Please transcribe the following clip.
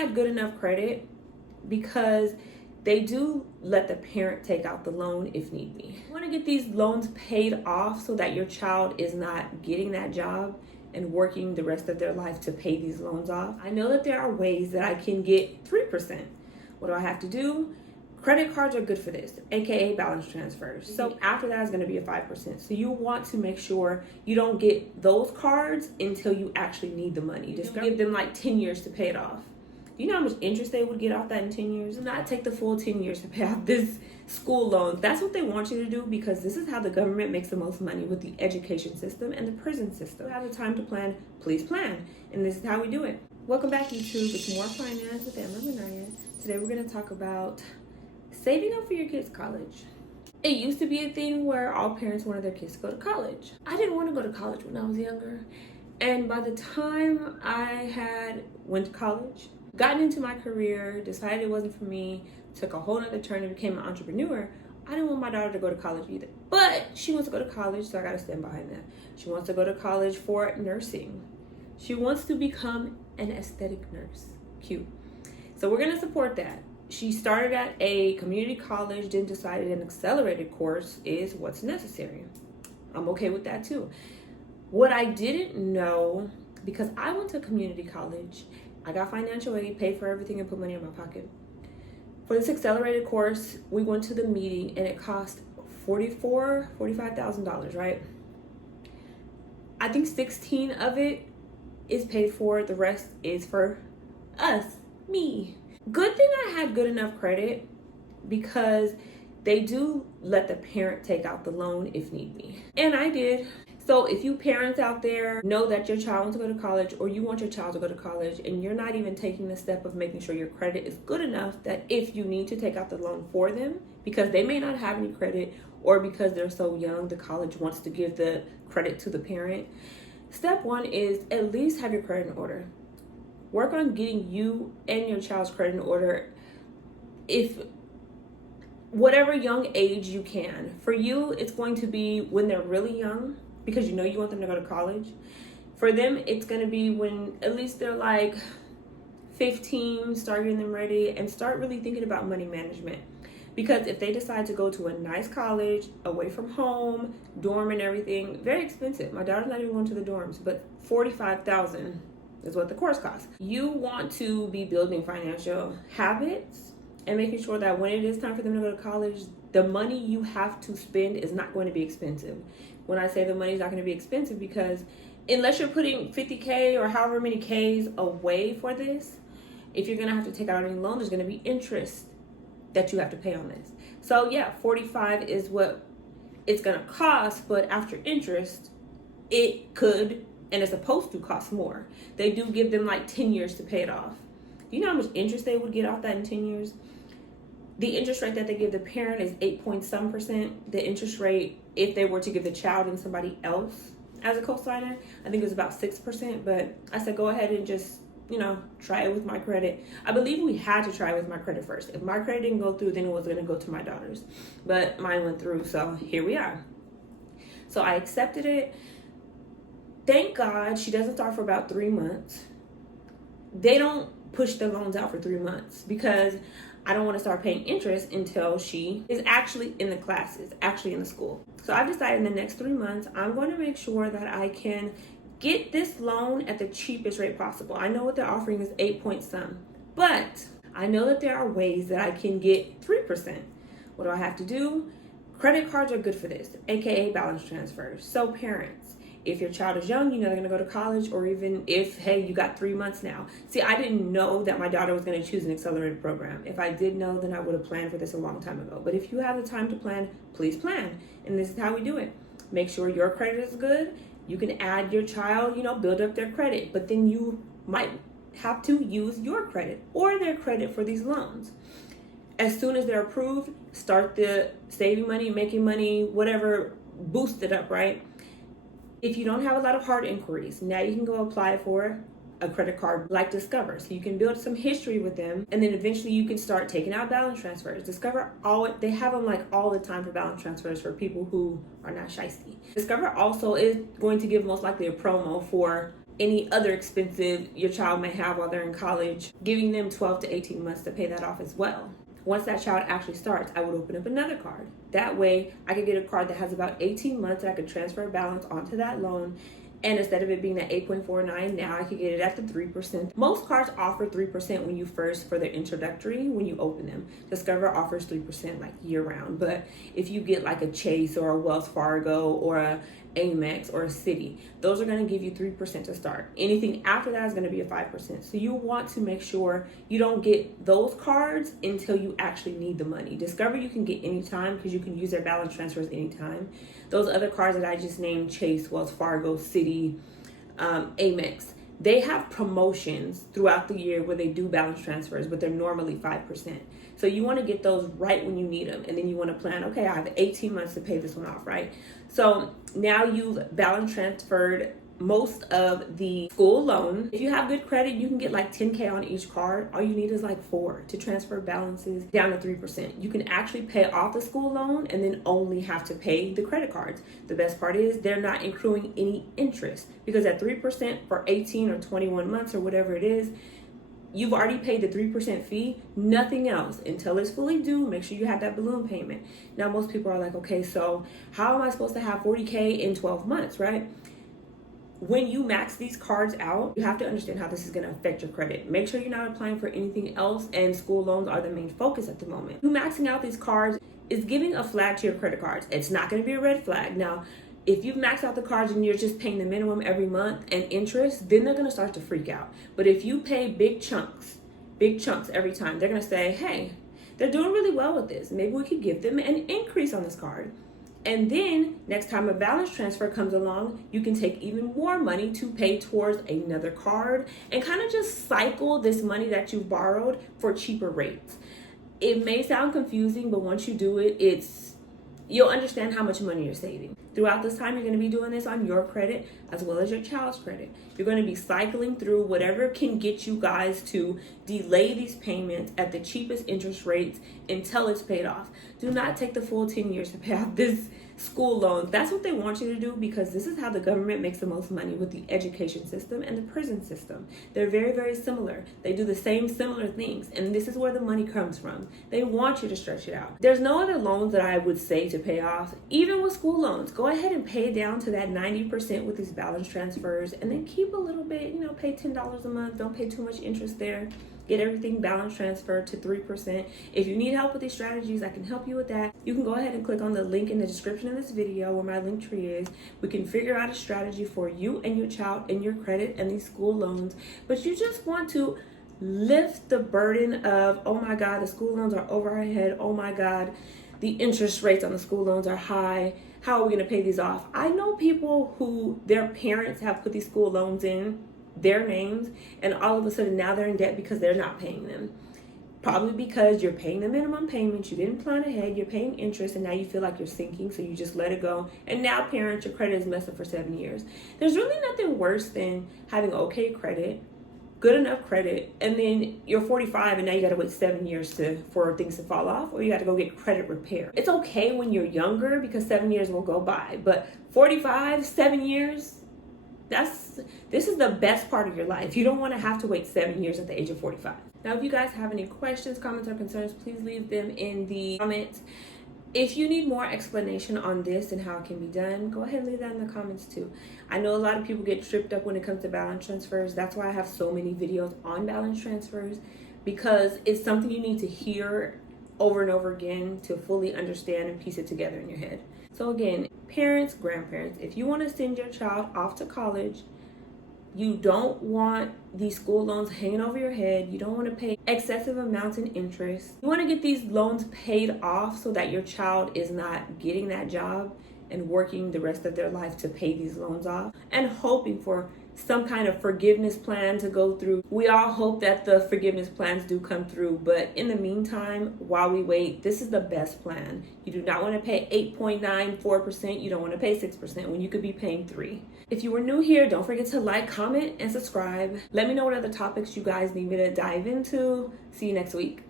had good enough credit because they do let the parent take out the loan if need be. You want to get these loans paid off so that your child is not getting that job and working the rest of their life to pay these loans off. I know that there are ways that I can get 3%. What do I have to do? Credit cards are good for this, aka balance transfers. So after that is going to be a 5%. So you want to make sure you don't get those cards until you actually need the money. Just give them like 10 years to pay it off. You know how much interest they would get off that in 10 years? Do not take the full 10 years to pay off this school loan. That's what they want you to do because this is how the government makes the most money with the education system and the prison system. If you have the time to plan, please plan. And this is how we do it. Welcome back, YouTube. It's More Finance with Emma Minaya. Today we're going to talk about saving up for your kids' college. It used to be a thing where all parents wanted their kids to go to college. I didn't want to go to college when I was younger. And by the time I went to college, gotten into my career, decided it wasn't for me, took a whole other turn and became an entrepreneur, I didn't want my daughter to go to college either. But she wants to go to college, so I got to stand behind that. She wants to go to college for nursing. She wants to become an aesthetic nurse. Cute. So we're going to support that. She started at a community college, then decided an accelerated course is what's necessary. I'm okay with that too. What I didn't know, because I went to community college, I got financial aid, paid for everything, and put money in my pocket. For this accelerated course, we went to the meeting and it cost $45,000, right? I think 16 of it is paid for. The rest is for us, me. Good thing I had good enough credit because they do let the parent take out the loan if need be. And I did. So if you parents out there know that your child wants to go to college or you want your child to go to college and you're not even taking the step of making sure your credit is good enough that if you need to take out the loan for them because they may not have any credit or because they're so young, the college wants to give the credit to the parent. Step one is at least have your credit in order. Work on getting you and your child's credit in order if whatever young age you can. For you, it's going to be when they're really young because you know you want them to go to college. For them, it's going to be when at least they're like 15, start getting them ready and start really thinking about money management. Because if they decide to go to a nice college, away from home, dorm and everything, very expensive. My daughter's not even going to the dorms, but $45,000 is what the course costs. You want to be building financial habits and making sure that when it is time for them to go to college, the money you have to spend is not going to be expensive. When I say the money is not going to be expensive, because unless you're putting 50K or however many Ks away for this, if you're going to have to take out any loan, there's going to be interest that you have to pay on this. So yeah, 45 is what it's going to cost, but after interest, it could and it's supposed to cost more. They do give them like 10 years to pay it off. Do you know how much interest they would get off that in 10 years? The interest rate that they give the parent is 8.some%. The interest rate, if they were to give the child and somebody else as a co-signer, I think it was about 6%. But I said, go ahead and just, try it with my credit. I believe we had to try it with my credit first. If my credit didn't go through, then it was going to go to my daughter's. But mine went through, so here we are. So I accepted it. Thank God she doesn't start for about 3 months. They don't push the loans out for 3 months because I don't want to start paying interest until she is actually in the classes, actually in the school. So I've decided in the next 3 months, I'm going to make sure that I can get this loan at the cheapest rate possible. I know what they're offering is 8.some, but I know that there are ways that I can get 3%. What do I have to do? Credit cards are good for this, aka balance transfers. So parents, if your child is young, they're going to go to college, or even if, hey, you got 3 months now. See, I didn't know that my daughter was going to choose an accelerated program. If I did know, then I would have planned for this a long time ago. But if you have the time to plan, please plan. And this is how we do it. Make sure your credit is good. You can add your child, build up their credit. But then you might have to use your credit or their credit for these loans. As soon as they're approved, start the saving money, making money, whatever, boost it up, right? If you don't have a lot of hard inquiries, now you can go apply for a credit card like Discover. So you can build some history with them, and then eventually you can start taking out balance transfers. Discover, they have them like all the time for balance transfers for people who are not shysty. Discover also is going to give most likely a promo for any other expensive your child may have while they're in college, giving them 12 to 18 months to pay that off as well. Once that child actually starts, I would open up another card. That way, I could get a card that has about 18 months that I could transfer a balance onto that loan. And instead of it being at 8.49, now I could get it at the 3%. Most cards offer 3% when you first, for their introductory, when you open them. Discover offers 3% like year round. But if you get like a Chase or a Wells Fargo or a Amex or a Citi, those are going to give you 3% to start. Anything after that is going to be a 5%. So you want to make sure you don't get those cards until you actually need the money. Discover you can get anytime because you can use their balance transfers anytime. Those other cards that I just named, Chase, Wells Fargo, Citi, Amex, they have promotions throughout the year where they do balance transfers, but they're normally 5%. So you want to get those right when you need them. And then you want to plan, okay, I have 18 months to pay this one off, right? So now you've balance transferred most of the school loan. If you have good credit, you can get like 10K on each card. All you need is like 4 to transfer balances down to 3%. You can actually pay off the school loan and then only have to pay the credit cards. The best part is they're not accruing any interest, because at 3% for 18 or 21 months or whatever it is, you've already paid the 3% fee, nothing else. Until it's fully due, make sure you have that balloon payment. Now, most people are like, okay, so how am I supposed to have 40K in 12 months, right? When you max these cards out, you have to understand how this is going to affect your credit. Make sure you're not applying for anything else, and school loans are the main focus at the moment. You maxing out these cards is giving a flag to your credit cards. It's not going to be a red flag. Now, if you've maxed out the cards and you're just paying the minimum every month and interest, then they're going to start to freak out. But if you pay big chunks every time, they're going to say, hey, they're doing really well with this. Maybe we could give them an increase on this card. And then next time a balance transfer comes along, you can take even more money to pay towards another card and kind of just cycle this money that you borrowed for cheaper rates. It may sound confusing, but once you do it, you'll understand how much money you're saving. Throughout this time, you're going to be doing this on your credit as well as your child's credit. You're going to be cycling through whatever can get you guys to delay these payments at the cheapest interest rates until it's paid off. Do not take the full 10 years to pay off this school loans. That's what they want you to do, because this is how the government makes the most money with the education system and the prison system. They're very, very similar. They do the same similar things, and this is where the money comes from. They want you to stretch it out. There's no other loans that I would say to pay off. Even with school loans, go ahead and pay down to that 90% with these balance transfers, and then keep a little bit, pay $10 a month. Don't pay too much interest there. Get everything balance transferred to 3%. If you need help with these strategies, I can help you with that. You can go ahead and click on the link in the description of this video where my link tree is. We can figure out a strategy for you and your child and your credit and these school loans. But you just want to lift the burden of, oh my God, the school loans are over our head. Oh my God, the interest rates on the school loans are high. How are we going to pay these off? I know people who their parents have put these school loans in their names, and all of a sudden now they're in debt because they're not paying them. Probably because you're paying the minimum payments, you didn't plan ahead, you're paying interest, and now you feel like you're sinking, so you just let it go. And now, parents, your credit is messed up for 7 years. There's really nothing worse than having okay credit, good enough credit, and then you're 45 and now you got to wait 7 years for things to fall off, or you got to go get credit repair. It's okay when you're younger because 7 years will go by, but 45, 7 years, this is the best part of your life. You don't want to have to wait 7 years at the age of 45. Now, if you guys have any questions, comments, or concerns, please leave them in the comments. If you need more explanation on this and how it can be done, go ahead and leave that in the comments too. I know a lot of people get tripped up when it comes to balance transfers. That's why I have so many videos on balance transfers, because it's something you need to hear over and over again to fully understand and piece it together in your head. So again, parents, grandparents, if you want to send your child off to college, you don't want these school loans hanging over your head. You don't want to pay excessive amounts in interest. You want to get these loans paid off so that your child is not getting that job and working the rest of their life to pay these loans off and hoping for some kind of forgiveness plan to go through. We all hope that the forgiveness plans do come through, but in the meantime, while we wait, this is the best plan. You do not want to pay 8.94%. You don't want to pay 6% when you could be paying 3%. If you were new here, don't forget to like, comment, and subscribe. Let me know what other topics you guys need me to dive into. See you next week.